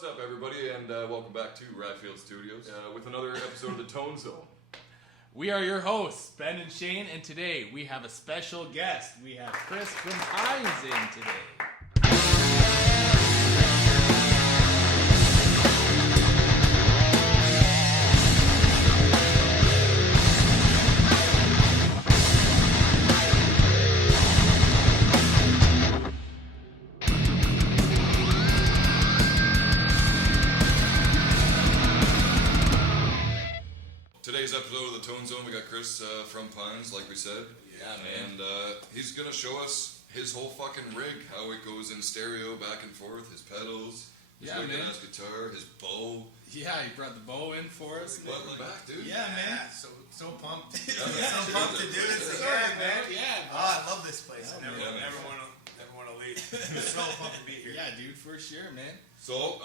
What's up, everybody, and welcome back to Radfield Studios with another episode of the Tone Zone. We are your hosts, Ben and Shane, and today we have a special guest. We have Chris from Piines in today. Today's episode of the Tone Zone, we got Chris from Piines, like we said. Yeah, man. And he's going to show us his whole fucking rig, how it goes in stereo, back and forth, his pedals, his ass guitar, his bow. Yeah, he brought the bow in for us. Welcome back, dude. Yeah, man. So pumped. Yeah, So pumped to do this again, man. Yeah. Oh, I love this place. Never want to leave. So pumped to be here. Yeah, dude, for sure, man. So,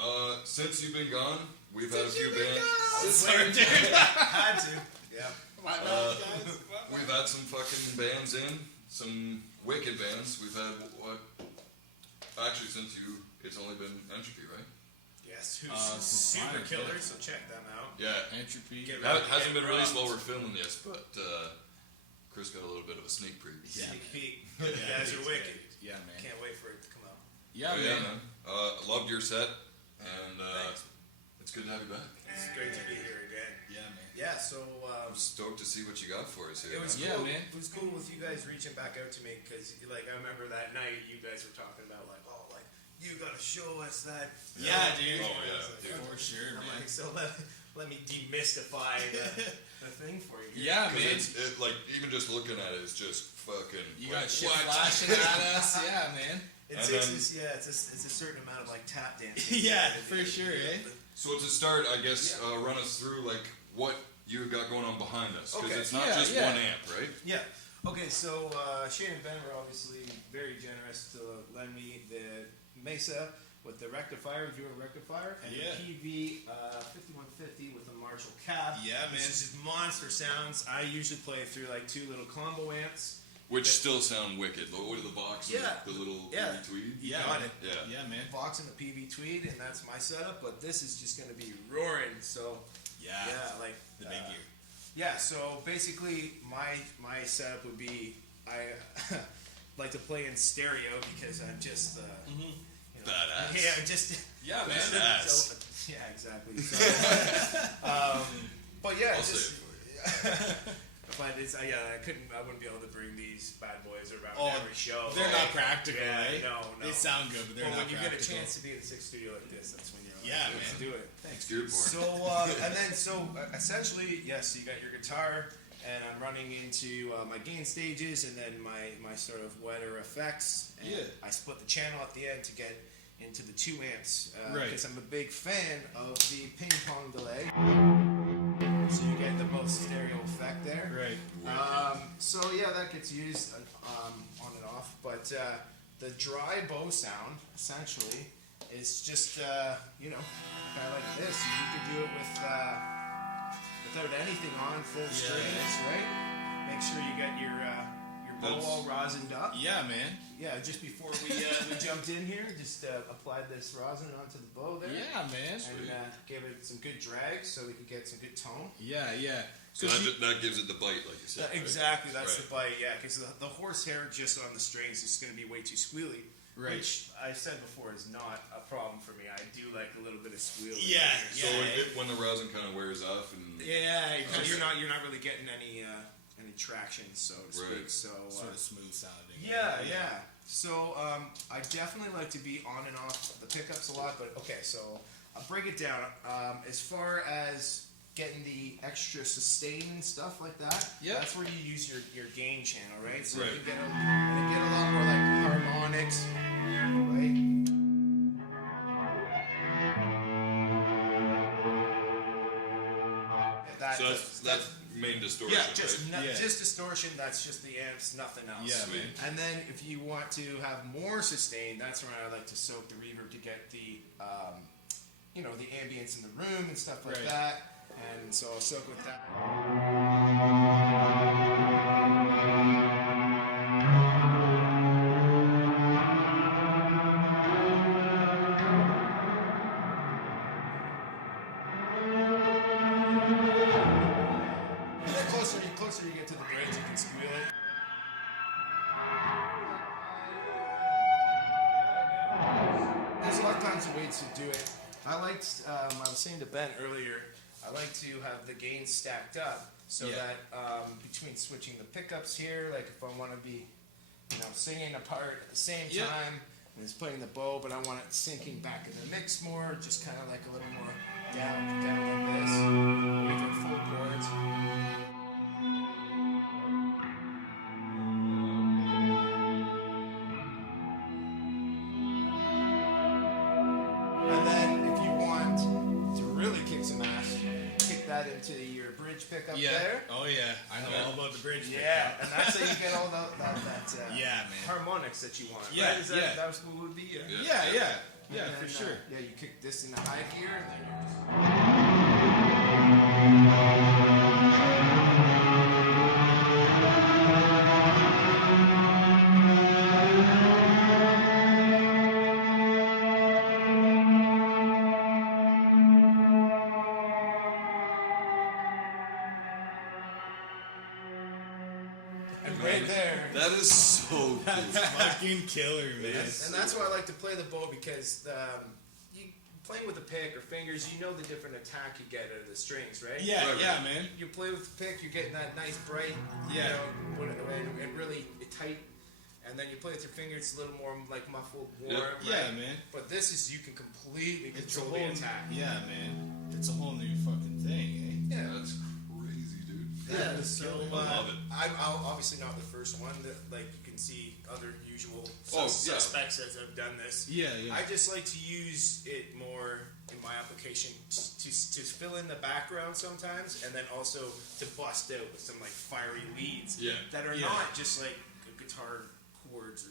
since you've been gone, we've had a few bands. Sorry, dude. Had to. Yeah. We've had some fucking bands in, some wicked bands. We've had, actually, since it's only been Entropy, right? Yes, who's super fine, killer, yeah. so check them out. Yeah. Entropy. Hasn't been released while we're filming this, but Chris got a little bit of a sneak preview. Yeah. Sneak peek. You guys are wicked. Yeah, man. Can't wait for it to come out. Yeah, Yeah, man. man. Loved your set, and Thanks. it's good to have you back. It's great to be here again. Yeah, man. Yeah, so I'm stoked to see what you got for us here. it was Yeah, cool. man. It was cool with you guys reaching back out to me because, like, I remember that night you guys were talking about, like, oh, like, you gotta show us that. Yeah, dude. Oh, yeah, dude. For sure, I'm man. like, so let me demystify the thing for you. Yeah, man. Because even just looking at it is just fucking. You like, got shit what? flashing at us. Yeah, man. It's And it's a certain amount of, like, tap dancing. Yeah, for sure, eh? So to start, I guess, run us through like what you got going on behind us, because Okay. it's not Yeah, just yeah. one amp, right? Yeah. Okay, so Shane and Ben were obviously very generous to lend me the Mesa with the rectifier, dual rectifier, and Yeah. the PV 5150 with a Marshall cap. Yeah, man. This is just monster sounds. I usually play through like two little combo amps. Which still sound wicked. What are the box? Yeah. The little Yeah. tweed. Yeah, Got man. it. Yeah. Yeah, man. Box and the PV tweed, and that's my setup. But this is just going to be roaring. So Yeah. yeah, like The big gear. Yeah, so basically my setup would be I like to play in stereo because I'm just you know, Badass. Yeah, just Yeah, man. Badass. so, yeah, exactly. So, but yeah, I'll just say it for you. but it's I wouldn't be able to bring these bad boys around Oh, every show. They're not practical, Yeah, right? no. They sound good, but they're Well, not when you practical. get a chance to be in the sixth studio like this, that's when you're like, Yeah, let's man. do it. It's geared for it. So essentially, yes, you got your guitar, and I'm running into my gain stages, and then my sort of wetter effects. And Yeah. I split the channel at the end to get into the 2 amps Right. because I'm a big fan of the ping pong delay. So you get the most stereo effect there. Right. So yeah, that gets used on and off, but the dry bow sound essentially is just kind of like this. You could do it without anything on, full strings, right? Make sure you got your bow all rosined up. Yeah, man. Yeah, just before we jumped in here, just applied this rosin onto the bow there. Yeah, man. And gave it some good drag so we could get some good tone. Yeah, yeah. So that gives it the bite, like you said. Right? Exactly, that's Right. the bite, yeah, because the horsehair just on the strings is going to be way too squealy, Right. which I said before is not a problem for me. I do like a little bit of squeal. Yeah, So when the rosin kind of wears off and Yeah, because Okay. you're not really getting any traction, so to speak. Right. So Sort of smooth sounding. yeah. So I definitely like to be on and off the pickups a lot, but okay, so I'll break it down. As far as getting the extra sustain and stuff like that, Yeah. that's where you use your gain channel, right? So Right. you get a lot more like harmonics, right? so that's main distortion. Yeah, just right? just distortion. That's just the amps, nothing else. Yeah, Sweet. man. And then if you want to have more sustain, that's when I like to soak the reverb to get the the ambience in the room and stuff like Right. that. And so I'll soak with that. different ways to do it. I liked, I was saying to Ben earlier, I like to have the gains stacked up so that between switching the pickups here, like if I want to be, singing a part at the same time, and it's playing the bow, but I want it sinking back in the mix more, just kind of like a little more down like this, with the full chords. And then if you want to really kick some ass, kick that into your bridge pickup there. Oh yeah, I know all about the bridge. Yeah, and that's how you get all that harmonics that you want. Yeah, right? Is that what it would be? Yeah, And for then, sure. you kick this in the high gear, and then you're just... And right there. That is so cool. Fucking killer, man. And that's why I like to play the bow, because you playing with the pick or fingers, you know the different attack you get out of the strings, right? Yeah, man. You play with the pick, you're getting that nice bright, and really tight. And then you play with your fingers, it's a little more like muffled, warm. Yeah, right? man. But this is, you can completely It's a control whole the attack. Yeah, man. It's a whole new fucking thing, Yeah. That's crazy, dude. Yeah, so I love it. I'm obviously not the first one. That, like, you can see other usual Oh, suspects that have done this. Yeah. I just like to use it more in my application to fill in the background sometimes, and then also to bust out with some like fiery leads that are not just like guitar chords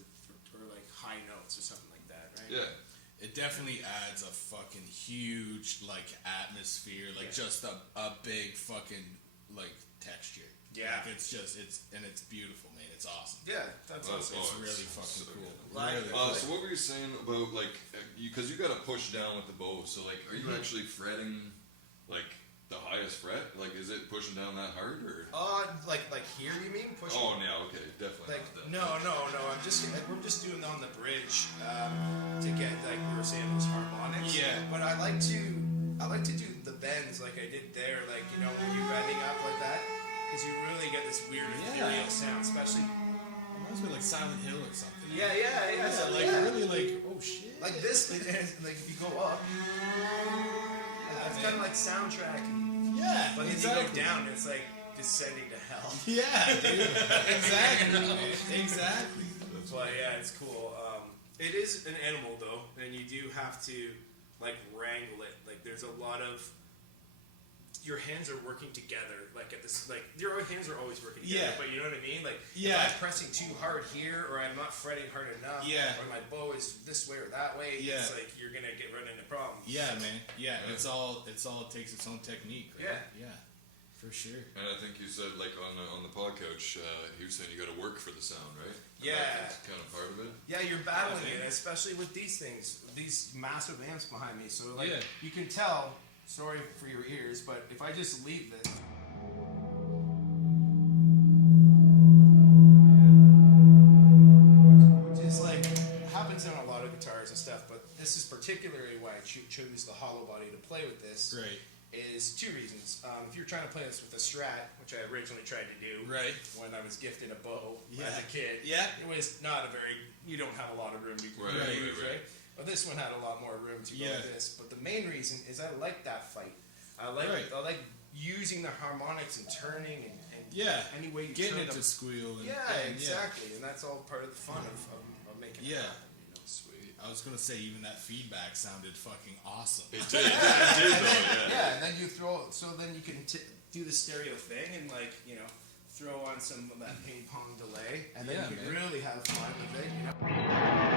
or like high notes or something like that, right? Yeah. It definitely adds a fucking huge like atmosphere, like just a big fucking like texture. Yeah. Like it's beautiful, man. It's awesome. Yeah, that's awesome. It's really fucking so cool. Like, Really. So what were you saying about like, because you got to push down with the bow. So like, are you actually fretting like the highest fret? Like, is it pushing down that hard or? Like here, you mean? Pushing? Oh, yeah, okay, definitely. Like not that. no. I'm just we're just doing on the bridge to get, like we were saying, those harmonics. Yeah. But I like to do the bends like I did there, like when you're bending up like that, because you really get this weird ethereal sound, especially. Reminds me of like Silent Hill or something. Yeah. So, Really like oh shit. like this, like if you go up, it's kind of like soundtrack. Yeah. But then you go down, it's like descending to hell. Yeah, dude. Exactly, man. Exactly. But yeah, it's cool. It is an animal though, and you do have to like wrangle it. Like there's a lot of your hands are working together. Like at this, like your hands are always working together. Yeah. But you know what I mean? Like if Yeah. I'm pressing too hard here, or I'm not fretting hard enough, Yeah. or my bow is this way or that way, Yeah. it's like you're gonna run into problems. Yeah, man. Yeah, it's all it takes its own technique. Right? Yeah, for sure. And I think you said like on the pod couch, he was saying you got to work for the sound, right? And Yeah. that's kind of part of it. Yeah, you're battling it, especially with these things, these massive amps behind me. So like Yeah. you can tell. Sorry for your ears, but if I just leave this. Which is like happens on a lot of guitars and stuff, but this is particularly why I chose the hollow body to play with this. Right. Is two reasons. If you're trying to play this with a Strat, which I originally tried to do Right. when I was gifted a bow Yeah. as a kid, Yeah. it was not a very. You don't have a lot of room to Right, use, right. right? But this one had a lot more room to go Yeah. with this. But the main reason is I like that fight. I like using the harmonics and turning and Yeah. any way you Getting turn it them. to squeal. And, Yeah, and, exactly, and that's all part of the fun of making Yeah. it happen. Sweet. I was gonna say even that feedback sounded fucking awesome. It did. It did though. Yeah, and then you throw. So then you can do the stereo thing and throw on some of that ping pong delay, and then Yeah, you can man. really have fun with it.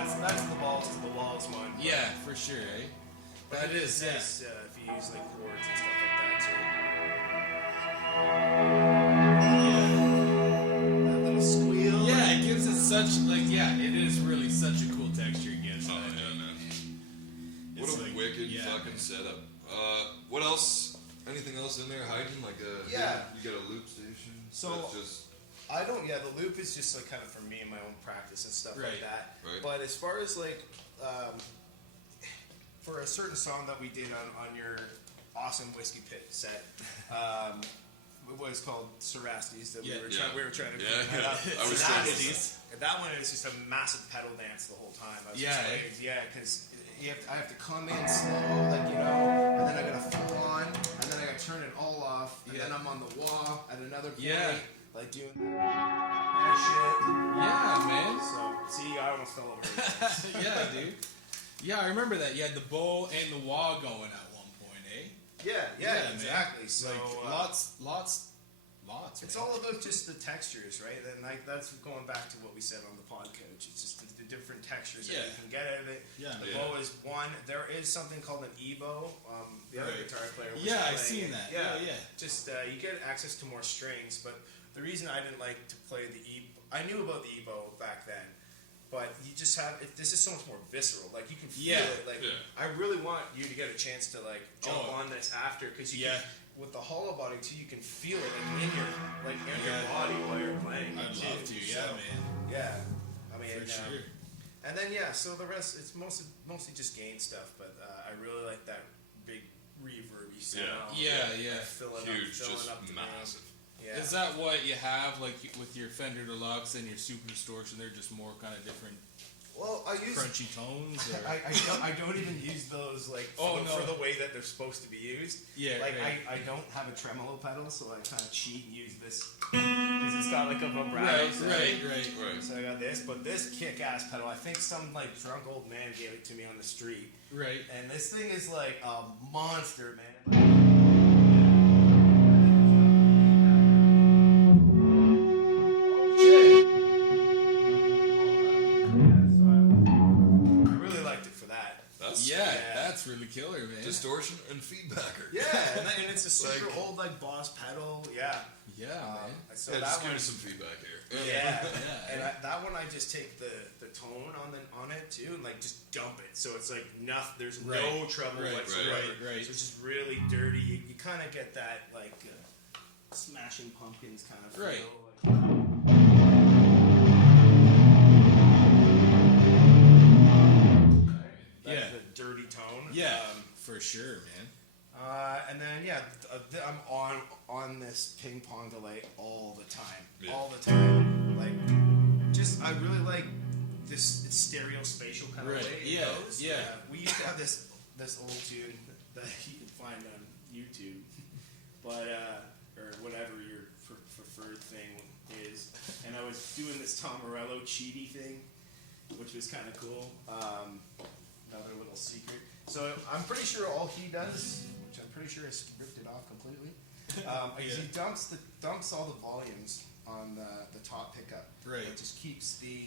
That's the balls to the walls one. Yeah, for sure, eh? But That it is, is yeah. nice if you use like chords and stuff like that too. That little squeal. Yeah, it gives it such, like, yeah, it is really such a cool texture it gives. Oh, that, yeah, eh? man. What It's a like- wicked yeah, fucking man. setup. What else? Anything else in there hiding? Like Yeah. you got a loop station. So- That's just I don't. Yeah, the loop is just like kind of for me and my own practice and stuff Right, like that. right. But as far as like, for a certain song that we did on your awesome Whiskey Pit set, it was called Cerastes that Yeah. we were trying to Yeah, figure that out. yeah. I was So that thinking is- that one is just a massive pedal dance the whole time. I was Yeah, explaining, yeah, because I have to come in slow, like and then I gotta full on, and then I gotta turn it all off, and then I'm on the wah at another point, Yeah. like doing that shit. Yeah, man. So see, I almost fell over. Yeah, dude. Yeah, I remember that. You had the bow and the wah going at one point, eh? Yeah, man. exactly. So Like, lots. it's man. all about just the textures, right? And like that's going back to what we said on the pod coach. It's just the different textures that Yeah. you can get out of it. Yeah. The Yeah. bow is one. There is something called an Evo. The other Right. guitar player was Yeah, I've playing seen it. that. Yeah, Yeah. Just you get access to more strings, but the reason I didn't like to play the I knew about the Evo back then, but you just have this is so much more visceral. Like you can feel Yeah. it. Like Yeah. I really want you to get a chance to like jump Oh. on this after because you Yeah. can, with the hollow body too, you can feel it like in your Yeah. body while you're playing. I'd too. love to, yeah, So, man. Yeah, I mean, For sure. and then so the rest it's mostly just gain stuff, but I really like that big reverby sound. Yeah. Filling huge, up, just filling up the massive. room. Yeah. Is that what you have, like, with your Fender Deluxe and your Super Distortion? They're just more kind of different Well, I use crunchy tones? Or? I don't even use those like Oh, for no. the way that they're supposed to be used. Yeah, like right. I don't have a tremolo pedal, so I kind of cheat and use this because it's got like a vibrato. sound. Right. So I got this, but this kick-ass pedal, I think some like drunk old man gave it to me on the street, Right. and this thing is like a monster, man. I really liked it for that. That's Yeah, Yeah. that's really killer, man. distortion and feedbacker. Yeah, and it's a super Like- old like Boss pedal. Yeah. Yeah, man. So Yeah, that just give one, me some feedback here. yeah, Yeah. and that one I just take the tone on it too and like just dump it, so it's like nothing. There's no Right. treble Right, whatsoever. right. So it's just really dirty. You kind of get that like Smashing Pumpkins kind of feel. Right. That's Yeah. the dirty tone. Yeah, for sure, man. And then I'm on this ping pong delay all the time, Yeah. all the time. Like, just I really like this it's stereo spatial kind of Right, way it yeah, goes. yeah. We used to have this old tune that you can find on YouTube, but or whatever your preferred thing is. And I was doing this Tom Morello cheaty thing, which was kind of cool. Another little secret. So I'm pretty sure all he does, which I'm pretty sure has ripped it off completely, is he dumps all the volumes on the top pickup. Right. It just keeps the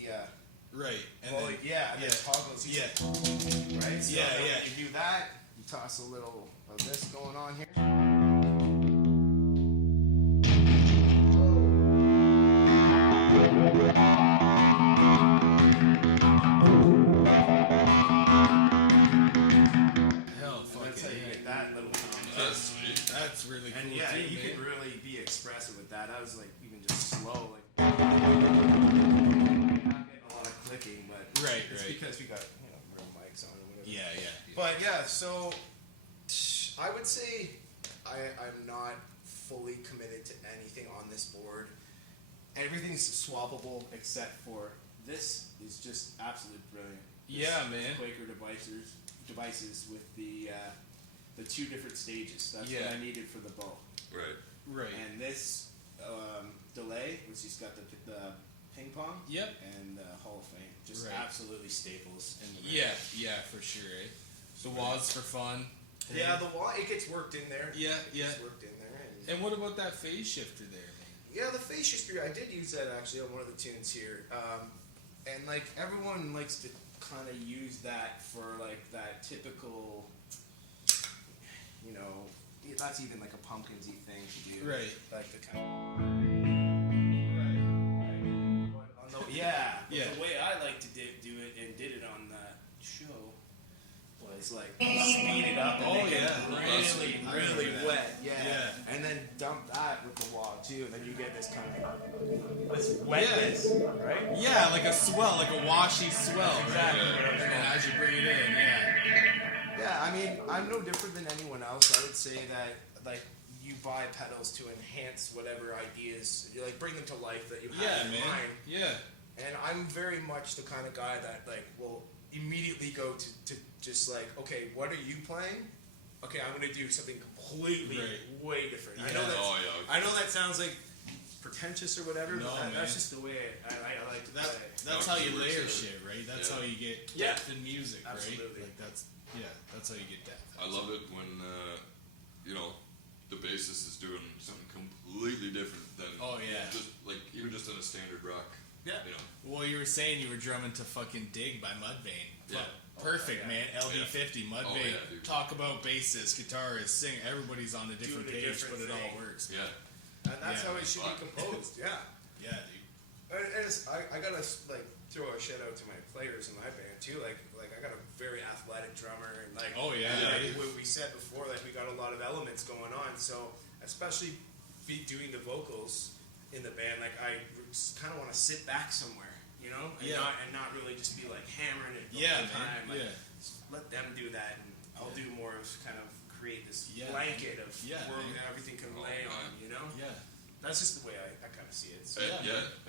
Right. And volume, then, and then toggles. yeah. Right. So Yeah, then yeah. You do that. You toss a little of this going on here. Hell, That's fucking how you yeah. get that little tone. That's sweet. That's really cool, And yeah, too, you man. can really be expressive with that. I was like even just slow, like not getting a lot of clicking, but Right, it's right. because we got real mics on or whatever. Yeah. But yeah, so I would say I'm not fully committed to anything on this board. Everything's swappable except for this is just absolutely brilliant. Yeah, man. Quaker devices with the two different stages. That's Yeah. what I needed for the bow. Right. Right. And this delay, which has got the ping pong Yep. and the Hall of Fame, just Right. absolutely staples. In the band. Yeah, for sure, eh? The wads for fun. Yeah, the wall it gets worked in there. Yeah. It gets worked in there. And what about that phase shifter there, man? Yeah, the phase shifter, I did use that actually on one of the tunes here. And like everyone likes to kind of use that for like that typical, you know, that's even like a pumpkinsy thing to do. Right. Like the kind of. Yeah. Yeah. The way I like to do it and did it on that show was like speed it up and Oh, make yeah. it really Really wet, yeah. Yeah. And then dump that with the log too, and then you get this kind of this wetness, right? Yeah, like a swell, like a washy swell. Exactly. Right? And then as you bring it in, Yeah, I mean, I'm no different than anyone else. I would say that, like, you buy pedals to enhance whatever ideas, you like bring them to life that you have in mind. Yeah. And I'm very much the kind of guy that like will immediately go to just like, okay, what are you playing? Okay, I'm gonna do something completely way different. I know that. I know that sounds like pretentious or whatever, No, but man. that's just the way I like to play. That's how you layer shit, right? That's how you get depth in music, Absolutely. right? Like that's how you get depth. I love it when you know, the bassist is doing something completely different than just like even just in a standard rock. Yeah. You know. Well, you were saying you were drumming to fucking Dig by Mudvayne. Yeah. Perfect, man. LD50, Mudvayne. yeah, dude. Talk about bassist, guitarist, singer. Everybody's on a different Doing a page, different but it all thing. works. Yeah. And that's how it should be composed. Yeah. Yeah, dude. And I gotta like throw a shout out to my players in my band too. Like I got a very athletic drummer and like Oh, yeah. like what we said before, like we got a lot of elements going on. So especially doing the vocals in the band, like I kind of want to sit back somewhere, you know, and not really just be like hammering it the whole time. Like, let them do that, and I'll do more of kind of create this blanket of where everything can lay on, you know. Yeah. That's just the way I kind of see it. So,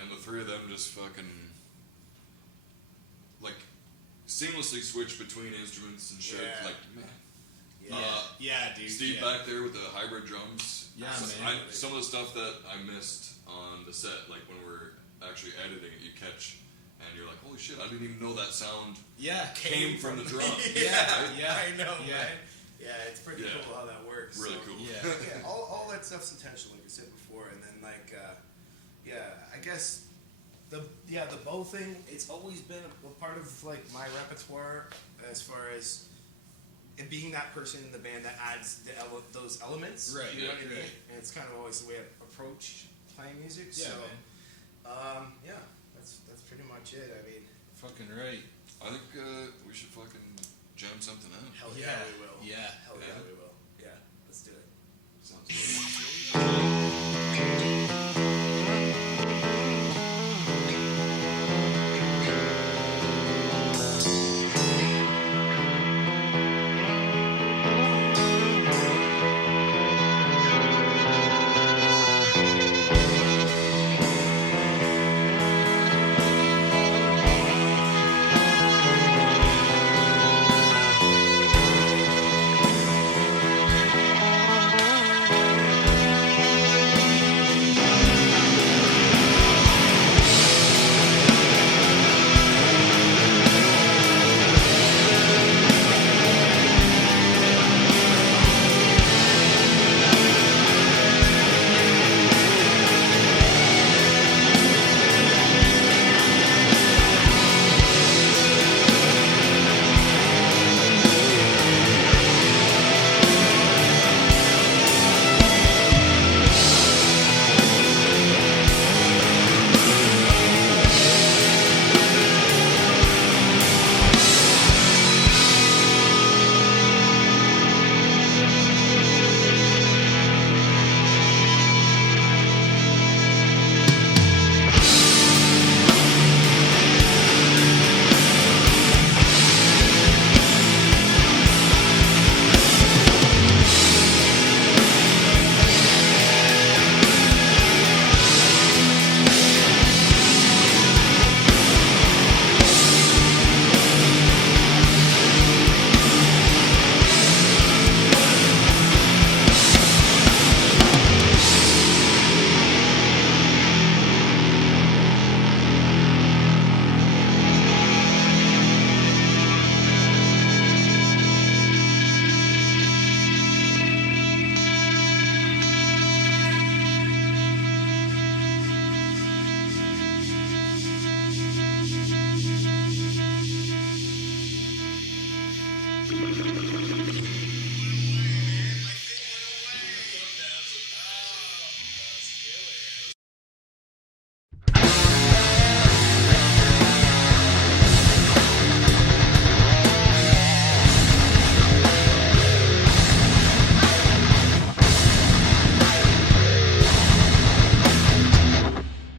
And the three of them just fucking like seamlessly switch between instruments and shit. Yeah. Like, man. Yeah, dude. Steve back there with the hybrid drums. Yeah, man. man. Some of the stuff that I missed on the set, like when we're actually editing it, you catch and you're like, holy shit, I didn't even know that sound came from the drum. I know, Yeah. man. Yeah, it's pretty cool how that works. Really So, cool. Yeah, all that stuff's intentional, like I said before, and then like, I guess the bow thing, it's always been a part of like my repertoire as far as it being that person in the band that adds those elements. Right, You know what I mean? right. And it's kind of always the way I approach playing music. Yeah, so, man. that's pretty much it. I mean, Fucking right. I think we should fucking jam something out. hell yeah, we will. Yeah. Hell yeah, we will. Yeah, let's do it. Sounds good.